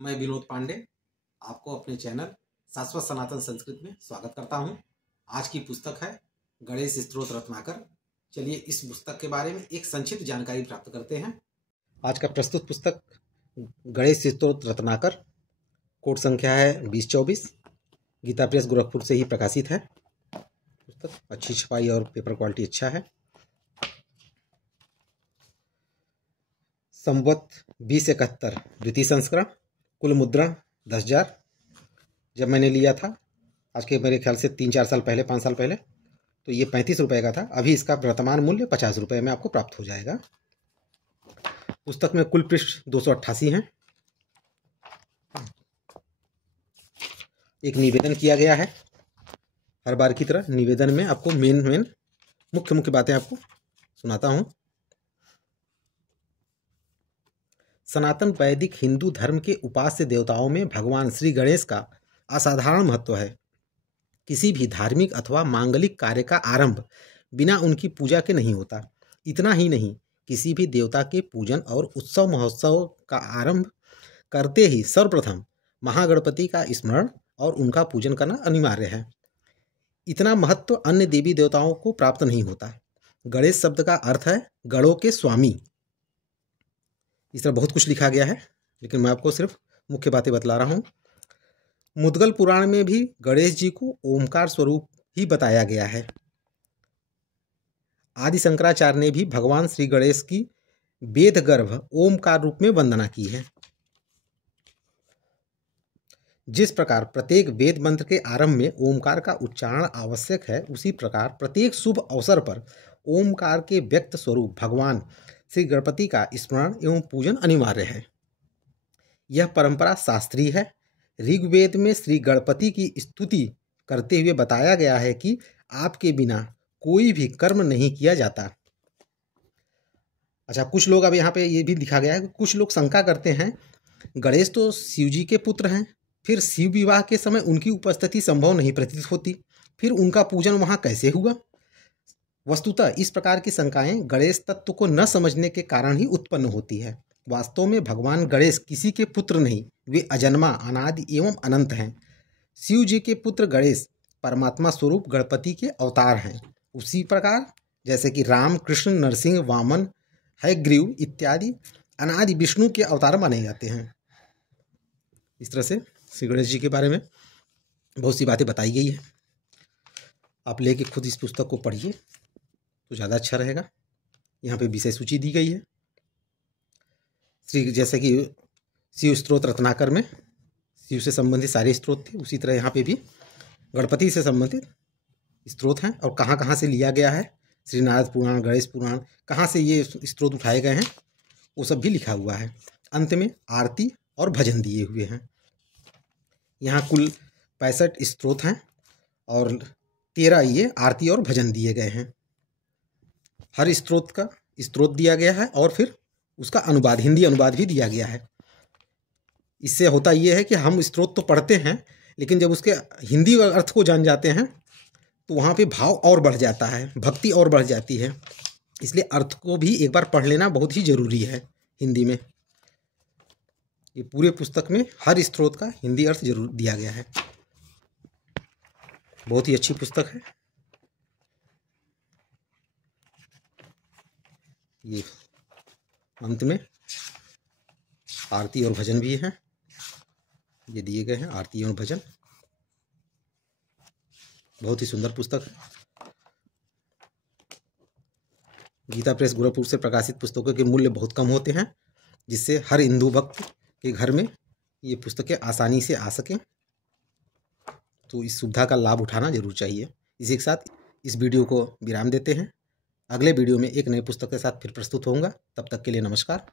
मैं विनोद पांडे आपको अपने चैनल शाश्वत सनातन संस्कृत में स्वागत करता हूं। आज की पुस्तक है गणेश स्तोत्र रत्नाकर। चलिए इस पुस्तक के बारे में एक संक्षिप्त जानकारी प्राप्त करते हैं। आज का प्रस्तुत पुस्तक गणेश स्तोत्र रत्नाकर, कोड संख्या है 2024। गीता प्रेस गोरखपुर से ही प्रकाशित है। पुस्तक अच्छी छपाई और पेपर क्वालिटी अच्छा है। संवत 2071 द्वितीय संस्करण, कुल मुद्रण 10,000। जब मैंने लिया था आज के मेरे ख्याल से 3-4 साल पहले, 5 साल पहले, तो ये 35 रुपये का था। अभी इसका वर्तमान मूल्य 50 रुपये में आपको प्राप्त हो जाएगा। पुस्तक में कुल पृष्ठ 288 हैं। एक निवेदन किया गया है। हर बार की तरह निवेदन में आपको मेन मुख्य बातें आपको सुनाता हूँ। सनातन वैदिक हिंदू धर्म के उपास्य देवताओं में भगवान श्री गणेश का असाधारण महत्व है। किसी भी धार्मिक अथवा मांगलिक कार्य का आरंभ बिना उनकी पूजा के नहीं होता। इतना ही नहीं, किसी भी देवता के पूजन और उत्सव महोत्सव का आरंभ करते ही सर्वप्रथम महागणपति का स्मरण और उनका पूजन करना अनिवार्य है। इतना महत्व अन्य देवी देवताओं को प्राप्त नहीं होता। गणेश शब्द का अर्थ है गणों के स्वामी। इस तरह बहुत कुछ लिखा गया है, लेकिन मैं आपको सिर्फ मुख्य बातें बतला रहा हूँ। मुद्गल पुराण में भी गणेश जी को ओमकार स्वरूप ही बताया गया है। आदि शंकराचार्य ने भी भगवान श्री गणेश की वेद गर्भ ओमकार रूप में वंदना की है। जिस प्रकार प्रत्येक वेद मंत्र के आरंभ में ओमकार का उच्चारण आवश्यक है, उसी प्रकार प्रत्येक शुभ अवसर पर ओमकार के व्यक्त स्वरूप भगवान श्री गणपति का स्मरण एवं पूजन अनिवार्य है। यह परंपरा शास्त्रीय है। ऋग्वेद में श्री गणपति की स्तुति करते हुए बताया गया है कि आपके बिना कोई भी कर्म नहीं किया जाता। अच्छा, कुछ लोग अब यहाँ पे ये भी लिखा गया है कि कुछ लोग शंका करते हैं गणेश तो शिव जी के पुत्र हैं, फिर शिव विवाह के समय उनकी उपस्थिति संभव नहीं प्रतीत होती, फिर उनका पूजन वहाँ कैसे हुआ। वस्तुतः इस प्रकार की शंकाएं गणेश तत्व को न समझने के कारण ही उत्पन्न होती है। वास्तव में भगवान गणेश किसी के पुत्र नहीं, वे अजन्मा, अनादि एवं अनंत हैं। शिव जी के पुत्र गणेश परमात्मा स्वरूप गणपति के अवतार हैं। उसी प्रकार जैसे कि राम, कृष्ण, नरसिंह, वामन, हयग्रीव इत्यादि अनादि विष्णु के अवतार माने जाते हैं। इस तरह से श्री गणेश जी के बारे में बहुत सी बातें बताई गई है। आप लेके खुद इस पुस्तक को पढ़िए तो ज़्यादा अच्छा रहेगा। यहाँ पे विषय सूची दी गई है। जैसे कि शिव स्तोत्र रत्नाकर में शिव से संबंधित सारे स्त्रोत थे, उसी तरह यहाँ पे भी गणपति से संबंधित स्त्रोत हैं और कहाँ कहाँ से लिया गया है। श्री नारद पुराण, गणेश पुराण, कहाँ से ये स्त्रोत उठाए गए हैं वो सब भी लिखा हुआ है। अंत में आरती और भजन दिए हुए हैं। यहाँ कुल 65 स्त्रोत हैं और 13 ये आरती और भजन दिए गए हैं। हर स्त्रोत का स्त्रोत दिया गया है और फिर उसका अनुवाद, हिंदी अनुवाद भी दिया गया है। इससे होता यह है कि हम स्त्रोत तो पढ़ते हैं, लेकिन जब उसके हिंदी अर्थ को जान जाते हैं तो वहाँ पे भाव और बढ़ जाता है, भक्ति और बढ़ जाती है। इसलिए अर्थ को भी एक बार पढ़ लेना बहुत ही जरूरी है हिंदी में। ये पूरे पुस्तक में हर स्त्रोत का हिंदी अर्थ जरूर दिया गया है। बहुत ही अच्छी पुस्तक है ये। अंत में आरती और भजन भी हैं, ये दिए गए हैं आरती और भजन। बहुत ही सुंदर पुस्तक है। गीता प्रेस गोरखपुर से प्रकाशित पुस्तकों के मूल्य बहुत कम होते हैं, जिससे हर हिंदू भक्त के घर में ये पुस्तकें आसानी से आ सकें। तो इस सुविधा का लाभ उठाना जरूर चाहिए। इसी के साथ इस वीडियो को विराम देते हैं। अगले वीडियो में एक नई पुस्तक के साथ फिर प्रस्तुत होऊंगा। तब तक के लिए नमस्कार।